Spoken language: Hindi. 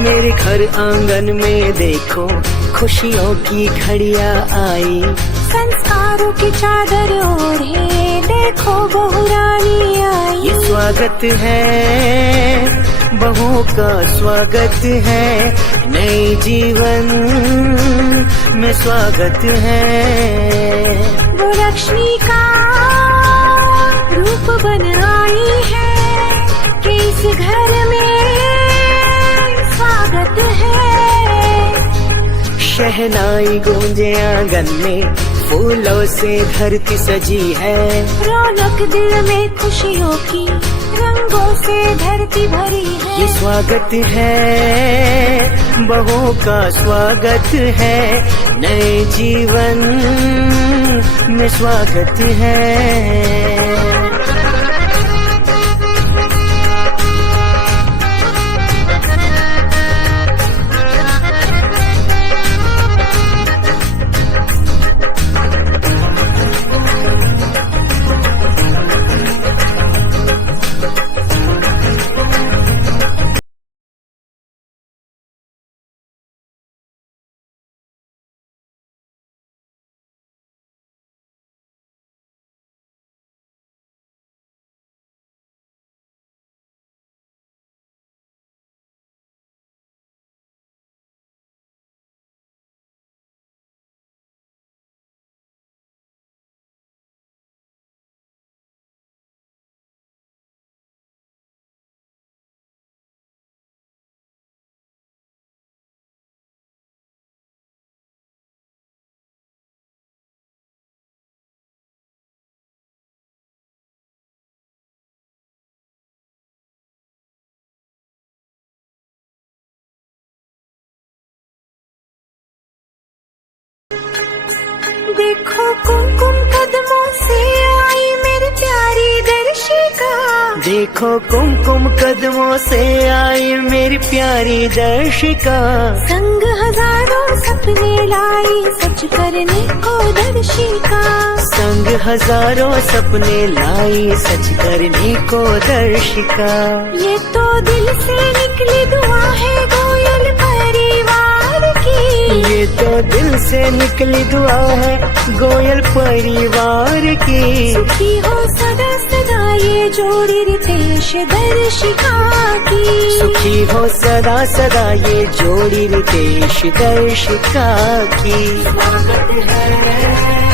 मेरे घर आंगन में देखो खुशियों की घड़ियां आई। संस्कारों की चादर ओढ़े देखो बहू रानी आई। ये स्वागत है बहू का, स्वागत है नए जीवन में, स्वागत है। वो लक्ष्मी का रूप बन आई है कि इस घर में स्वागत है। शहनाई गूंजे आंगन में, फूलों से धरती सजी है। रौनक दिल में खुशियों की, रंगों से धरती भरी है। ये स्वागत है बहू का, स्वागत है नए जीवन में, स्वागत है। देखो कुमकुम कदमों से आई मेरी प्यारी दर्शिका। देखो कुमकुम कदमों से आई मेरी प्यारी दर्शिका। संग हजारों सपने लाई सच करने को दर्शिका। संग हजारों सपने लाई सच करने को दर्शिका। ये तो दिल से निकली दुआ है गोयल परिवार की। ये तो दिल से निकली दुआ है गोयल परिवार की। सुखी हो सदा सदा ये जोड़ी रितेश दर्शिका की। सुखी हो सदा सदा ये जोड़ी रितेश दर्शिका की। स्वागत है